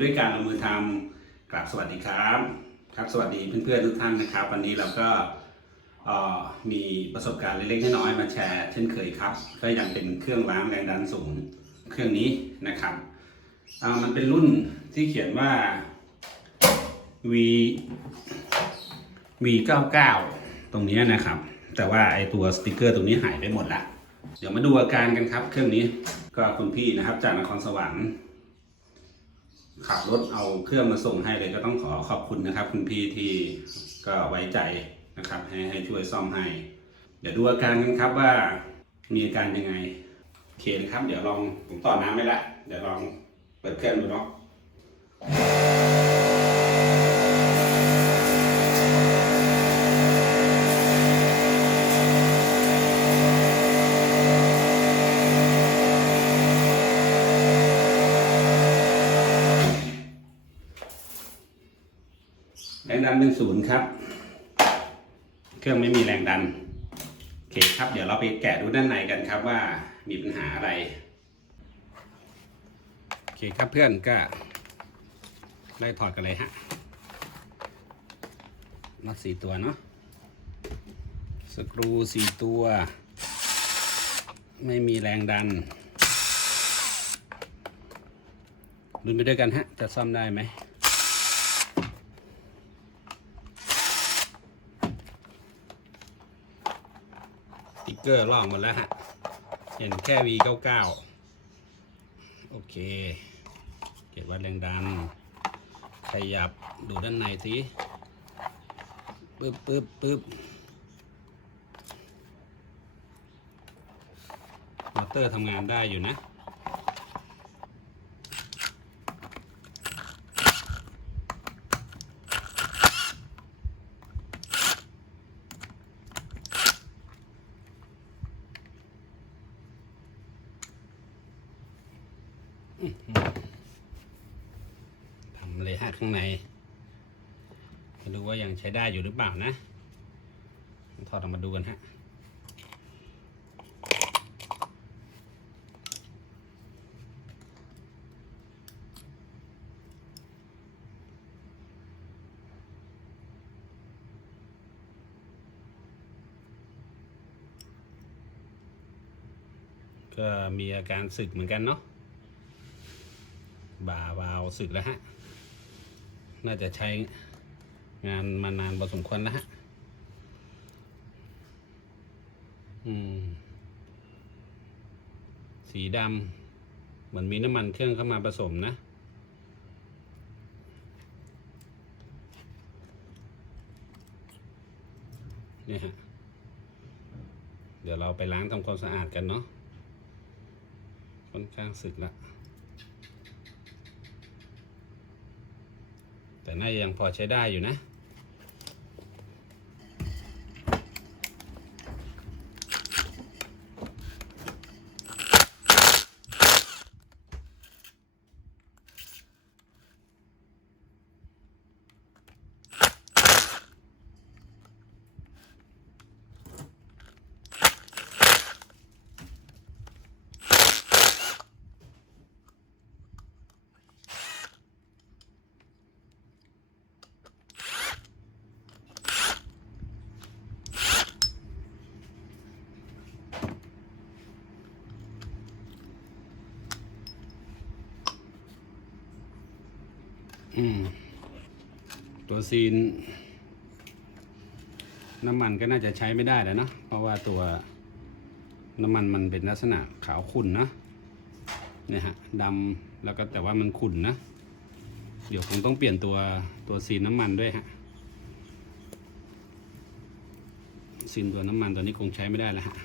ด้วยการลงมือทำกราบสวัสดีครับ ครับสวัสดีเพื่อนๆทุกท่านนะครับ วันนี้เราก็มีประสบการณ์เล็กๆน้อยๆมาแชร์เช่นเคยครับ ก็ยังเป็นเครื่องล้างแรงดันสูงเครื่องนี้นะครับมันเป็นรุ่นที่เขียนว่า V V99 ตรงนี้นะครับ แต่ว่าไอตัวสติกเกอร์ตรงนี้หายไปหมดละเดี๋ยวมาดูอาการกันครับ เครื่องนี้ก็คุณพี่นะครับจากนครสวรรค์ ขับรถเอาเครื่องมาส่งให้เลยก็ต้องขอขอบคุณนะครับ คุณพี่ที่ก็ไว้ใจนะครับให้ให้ช่วยซ่อมให้ เดี๋ยวดูอาการกันครับว่ามีอาการยังไงโอเคนะครับ เดี๋ยวลองผมต่อน้ำไม่ละเดี๋ยวลองเปิดเครื่องดูเนาะ แรงดันเป็นศูนย์ครับ เครื่องไม่มีแรงดันโอเคครับ เดี๋ยวเราไปแกะดูด้านในกันครับว่ามีปัญหาอะไรโอเคครับเพื่อนก็ได้ถอดกันเลยฮะน็อตสี่ตัวเนาะสกรูสี่ตัว ไม่มีแรงดันดูไปด้วยกันฮะ จะซ่อมได้ไหม สติ๊กเก อร์ลอกหมดแล้วฮะ เห็นแค่ V99 โอเค เก็บวัดแรงดัน ขยับดูด้านในสิปึ๊บปึ๊บปึ๊บมอเตอร์ทำงานได้อยู่นะ ทำเลยฮะข้างในมาดูว่ายังใช้ ได้อยู่หรือเปล่านะถอดออกมาดูกันฮะก็มีอาการสึกเหมือนกันเนาะบ่าวาวสึกแล้วฮะ น่าจะใช้ งานมานานพอสมควรแล้วฮะ อืม สีดำเหมือนมีน้ำมันเครื่องเข้ามาผสมนะเนี่ยฮะ เดี๋ยวเราไปล้างทำความสะอาดกันเนาะ ค่อนข้างสึกแล้วแต่น่าจะยังพอใช้ได้อยู่นะ อืม ตัวซีน น้ำมันก็น่าจะใช้ไม่ได้แล้วเนะ เพราะว่าตัวน้ำมันมันเป็นลักษณะขาวขุ่นนะเนี่ยฮะดำแล้วก็แต่ว่ามันขุ่นนะ เดี๋ยวคงต้องเปลี่ยนตัวตัวซีนน้ำมันด้วยฮะซีนตัวน้ำมันตัวนี้คงใช้ไม่ได้แล้วฮะ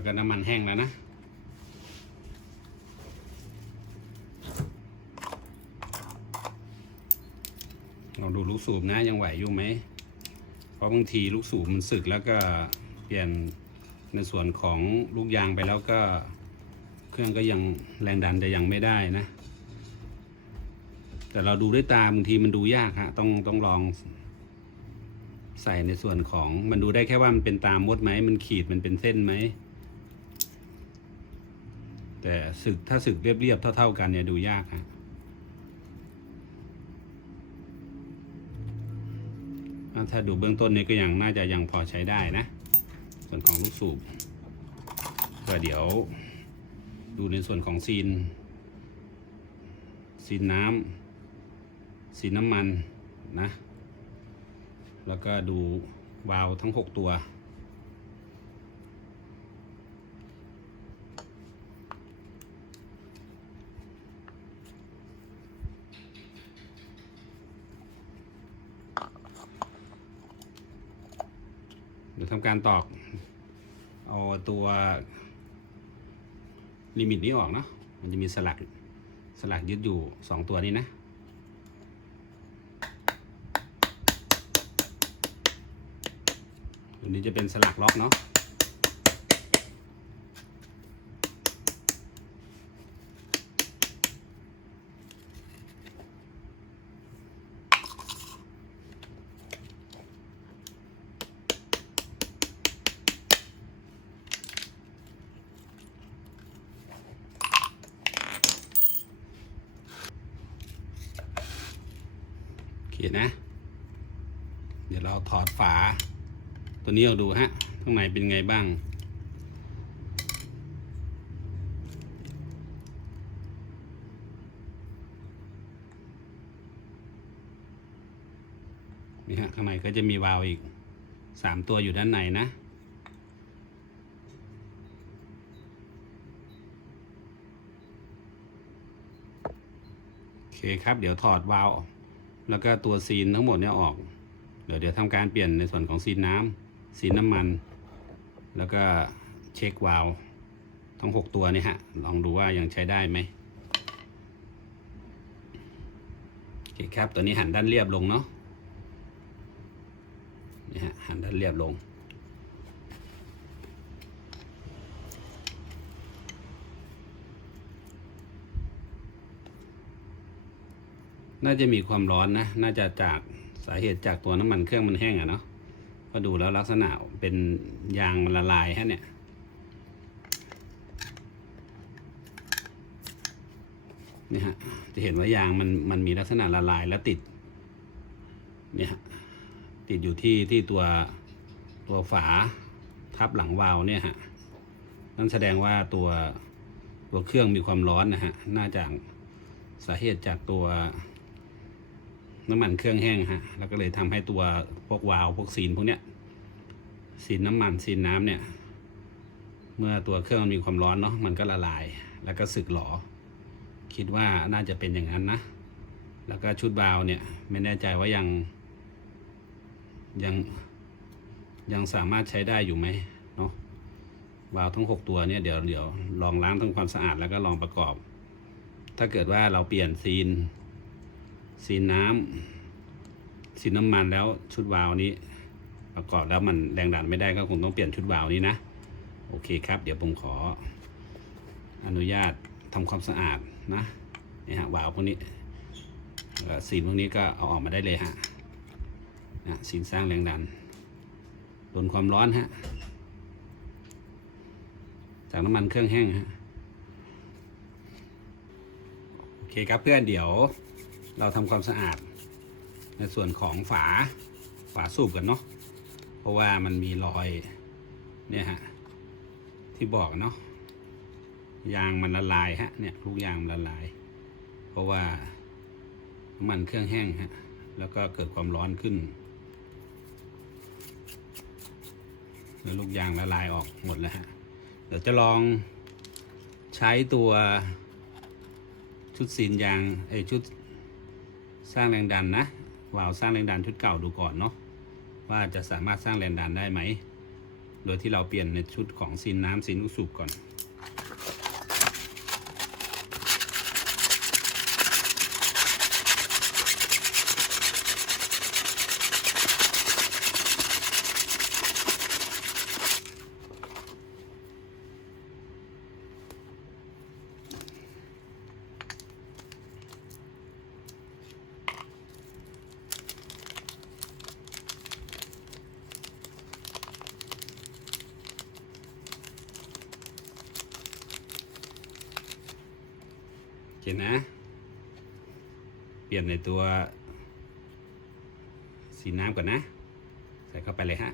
แล้วก็น้ำมันแห้งแล้วนะลองดูลูกสูบนะยังไหวอยู่ไหม เพราะบางทีลูกสูบมันสึกแล้วก็เปลี่ยนในส่วนของลูกยางไปแล้วก็เครื่องก็ยังแรงดันจะยังไม่ได้นะ แต่เราดูด้วยตาบางทีมันดูยากฮะต้องต้องลองใส่ในส่วนของมันดูได้แค่ว่ามันเป็นตามมดไหมมันขีดมันเป็นเส้นไหม แต่สึกถ้าสึกเรียบๆเท่า ๆ กันเนี่ยดูยากฮะถ้าดูเบื้องต้นเนี่ยก็ยังน่าจะยังพอใช้ได้นะ ส่วนของลูกสูบก็เดี๋ยวดูในส่วนของซีน ซีนน้ำซีนน้ำมันนะ แล้วก็ดูวาล์วทั้ง 6 ตัว ดี๋ยวทำการตอก เอาตัวลิมิตนี้ออกเนาะ มันจะมีสลักสลักยึดอยู่2ตัวนี้นะ ตัวนี้จะเป็นสลักล็อกเนาะ นะ เดี๋ยวเราถอดฝา ตัวนี้เอาดูฮะข้างในเป็นไงบ้าง นี่ฮะข้างในก็จะมีวาล์วอีกสามตัวอยู่ด้านในนะโอเคครับ เดี๋ยวถอดวาล์ว แล้วก็ตัวซีนทั้งหมดเนี่ยออก เดี๋ยวเดี๋ยวทำการเปลี่ยนในส่วนของซีนน้ำซีนน้ำมัน แล้วก็เช็ควาล์วทั้ง 6 ตัวนี่ฮะ ลองดูว่ายังใช้ได้ไหมโอเคครับ ตัวนี้หันด้านเรียบลงเนาะนี่ฮะหันด้านเรียบลง น่าจะมีความร้อนนะ น่าจะจากสาเหตุจากตัวน้ำมันเครื่องมันแห้งอะเนาะพอดูแล้วลักษณะเป็นยางมันละลายฮะเนี่ย นี่ฮะ จะเห็นว่ายางมันมันมีลักษณะละลายแล้วติด เนี่ยฮะ ติดอยู่ที่ที่ตัวตัวฝาทับหลังวาล์วเนี่ยฮะ นั่นแสดงว่าตัวตัวเครื่องมีความร้อนนะฮะ น่าจะสาเหตุจากตัว น้ำมันเครื่องแห้งฮะแล้วก็เลยทำให้ตัวพวกวาล์วพวกซีนพวกเนี้ยซีนน้ำมันซีนน้ำเนี่ย เมื่อตัวเครื่องมันมีความร้อนเนาะมันก็ละลาย แล้วก็สึกหลอ คิดว่าน่าจะเป็นอย่างนั้นนะ แล้วก็ชุดวาล์วเนี่ยไม่แน่ใจว่ายังยังยังสามารถใช้ได้อยู่ไหมเนาะวาล์วทั้ง 6 ตัวเนี่ยเดี๋ยวเดี๋ยวลองล้างทำความสะอาดแล้วก็ลองประกอบ ถ้าเกิดว่าเราเปลี่ยนซีน ซีนน้ำซีนน้ำมันแล้วชุดวาล์วนี้ประกอบแล้วมันแรงดันไม่ได้ก็คงต้องเปลี่ยนชุดวาล์วนี้นะ โอเคครับ เดี๋ยวผมขออนุญาตทำความสะอาดนะนี่ฮะวาล์วพวกนี้แล้วซีนพวกนี้ก็เอาออกมาได้เลยฮะนะซีนสร้างแรงดันโดนความร้อนฮะจากน้ำมันเครื่องแห้งฮะโอเคครับเพื่อนเดี๋ยว เราทำความสะอาด ในส่วนของฝาฝาสูบกันเนาะเพราะว่ามันมีรอยเนี่ยฮะที่บอกเนาะยางมันละลายฮะเนี่ยลูกยางมันละลาย เพราะว่ามันเครื่องแห้งฮะแล้วก็เกิดความร้อนขึ้นแล้วลูกยางละลายออกหมดแล้วฮะเดี๋ยวจะลองใช้ตัวชุดซีนยางไอชุด สร้างแรงดันนะวาล์วสร้างแรงดันชุดเก่าดูก่อนเนาะว่าจะสามารถสร้างแรงดันได้ไหม โดยที่เราเปลี่ยนในชุดของซีนน้ำซีนลูกสูบก่อน เคนะ เปลี่ยนในตัวสีน้ำก่อนนะ ใส่เข้าไปเลยฮะ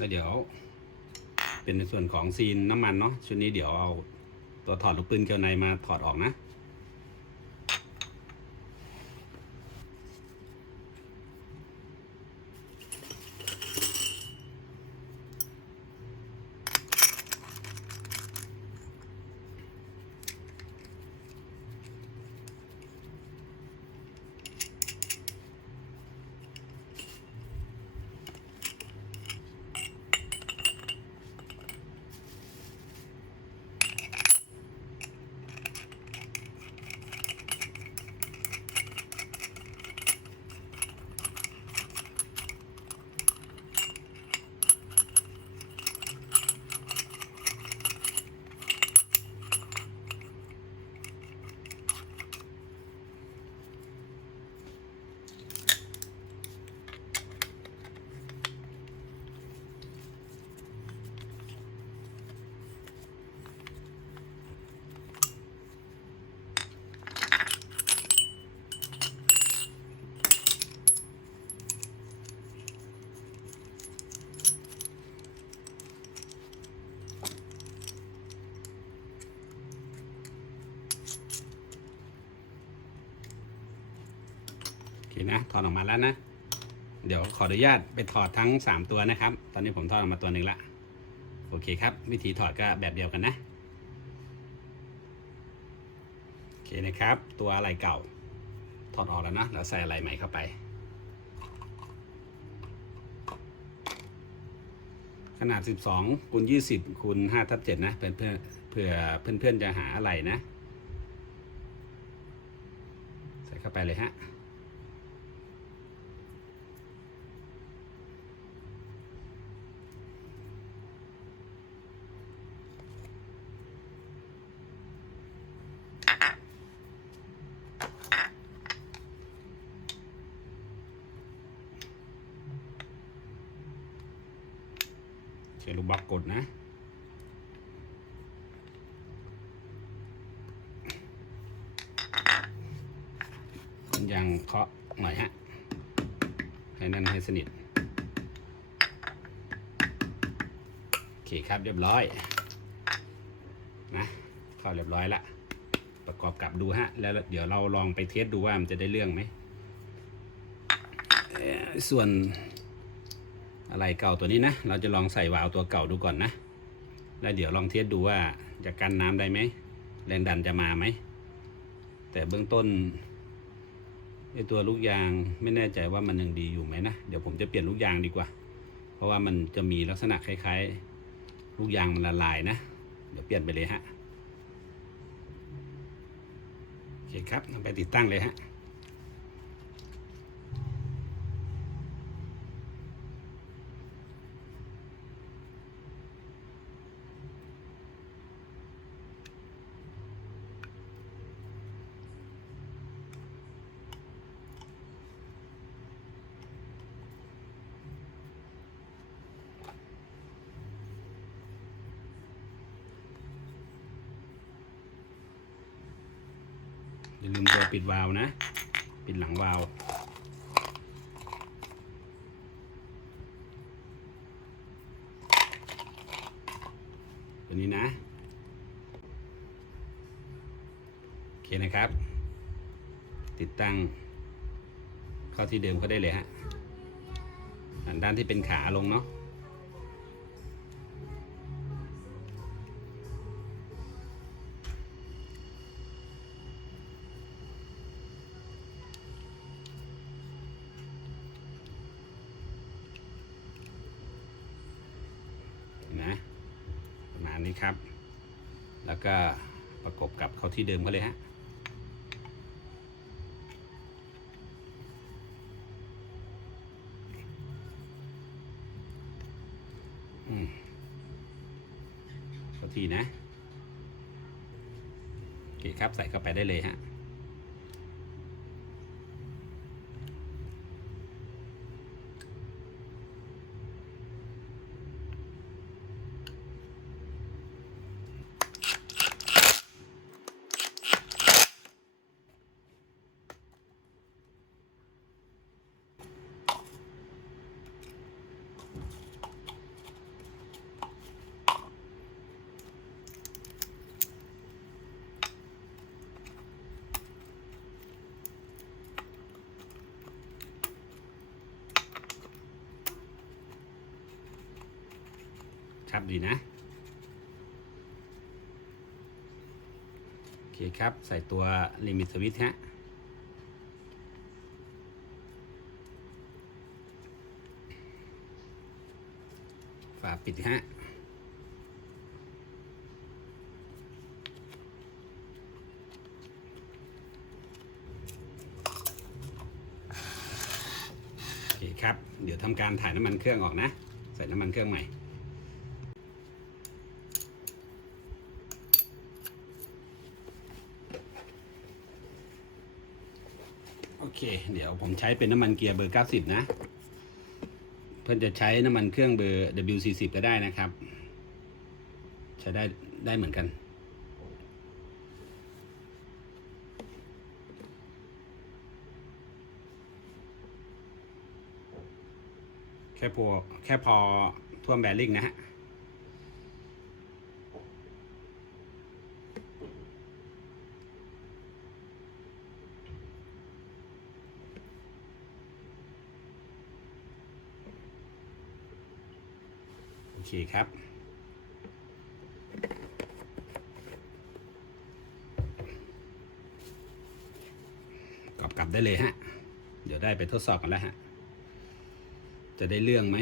แล้วเดี๋ยว เป็นในส่วนของซีนน้ำมันเนาะชุดนี้เดี๋ยวเอาตัวถอดลูกปืนเกลียวในมาถอดออกนะ โอเคนะถอดออกมาแล้วนะ เดี๋ยวขออนุญาตไปถอดทั้ง 3 ตัวนะครับ ตอนนี้ผมถอดออกมาตัวหนึ่งละโอเคครับ วิธีถอดก็แบบเดียวกันนะโอเคนะครับ ตัวอะไรเก่า ถอดออกแล้วนะแล้วใส่อะไรใหม่เข้าไปขนาด 12คูณ20คูณ5ทับ7นะเพื่อนเพื่อเพื่อเพื่อนเพื่อนๆจะหาอะไรนะ ใส่เข้าไปเลยฮะ ช้ลูกบล็อกกดนะยังเคาะหน่อยฮะ ให้นั่นให้สนิท โอเคครับเรียบร้อย นะเข้าเรียบร้อยละ ประกอบกับดูฮะ แล้วเดี๋ยวเราลองไปเทสดูว่ามันจะได้เรื่องไหม ส่วน อะไรเก่าตัวนี้นะ เราจะลองใส่วาล์วตัวเก่าดูก่อนนะ แล้วเดี๋ยวลองเทสดูว่าจะกันน้ำได้ไหม แรงดันจะมาไหม แต่เบื้องต้นไอตัวลูกยางไม่แน่ใจว่ามันยังดีอยู่ไหมนะ เดี๋ยวผมจะเปลี่ยนลูกยางดีกว่า เพราะว่ามันจะมีลักษณะคล้ายๆ ลูกยางมันละลายนะ เดี๋ยวเปลี่ยนไปเลยฮะโอเคครับไปติดตั้งเลยฮะ ลืมตัวปิดวาล์วนะ ปิดหลังวาล์วตัวนี้นะ โอเคนะครับ ติดตั้ง เข้าที่เดิมก็ได้เลยฮะด้านที่เป็นขาลงเนาะ ที่เดิมเขาเลยฮะอืมเข้าที่นะโอเคครับใส่เข้าไปได้เลยฮะ ชับดีนะ โอเคครับใส่ตัวลิมิตสวิตฮะฝาปิดฮะโอเคครับ เดี๋ยวทำการถ่ายน้ำมันเครื่องออกนะ ใส่น้ำมันเครื่องใหม่ โอเค เดี๋ยวผมใช้เป็นน้ำมันเกียร์เบอร์ 90 นะ เพื่อนจะใช้น้ำมันเครื่องเบอร์ W40 ก็ได้นะครับ ใช้ได้ได้เหมือนกัน แค่พอแค่พอท่วมแบริ่งนะฮะ เคครับ กลับกลับได้เลยฮะ เดี๋ยวได้ไปทดสอบกันแล้วฮะ จะได้เรื่องไหม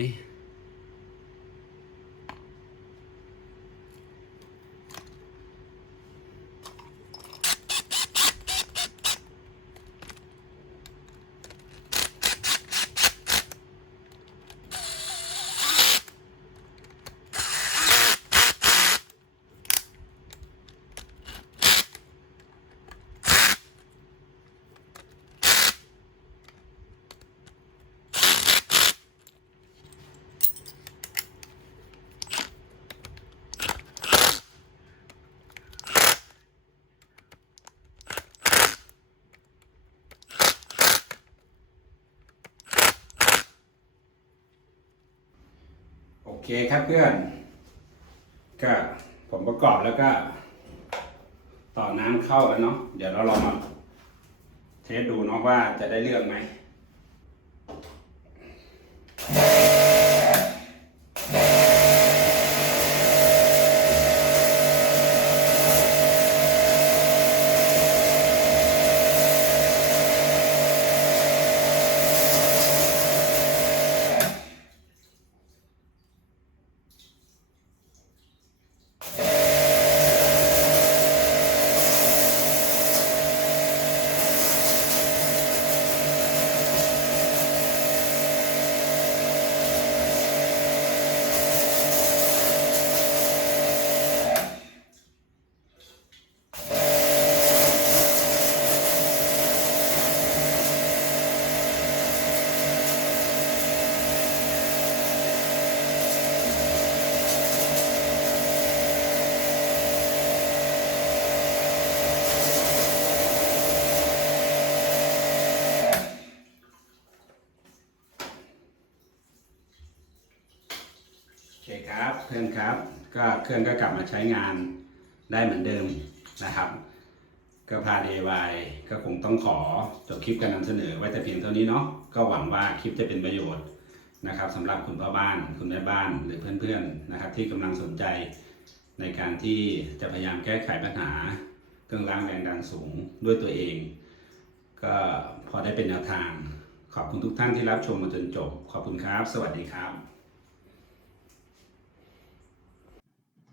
เคครับเพื่อน ก็ผมประกอบแล้วก็ ต่อน้ำเข้าแล้วเนาะเดี๋ยวเราลองมาเทสดูเนาะว่าจะได้เรื่องไหม ครับเพื่อนครับ ก็เครื่องก็กลับมาใช้งานได้เหมือนเดิมนะครับ ก็พา DIY ก็คงต้องขอจบคลิปการนำเสนอไว้แต่เพียงเท่านี้เนาะก็หวังว่าคลิปจะเป็นประโยชน์นะครับสำหรับคุณพ่อบ้านคุณแม่บ้านหรือเพื่อนๆนะครับ ที่กำลังสนใจในการที่จะพยายามแก้ไขปัญหาเครื่องล้างแรงดันสูงด้วยตัวเอง ก็พอได้เป็นแนวทาง ขอบคุณทุกท่านที่รับชมมาจนจบ ขอบคุณครับ สวัสดีครับ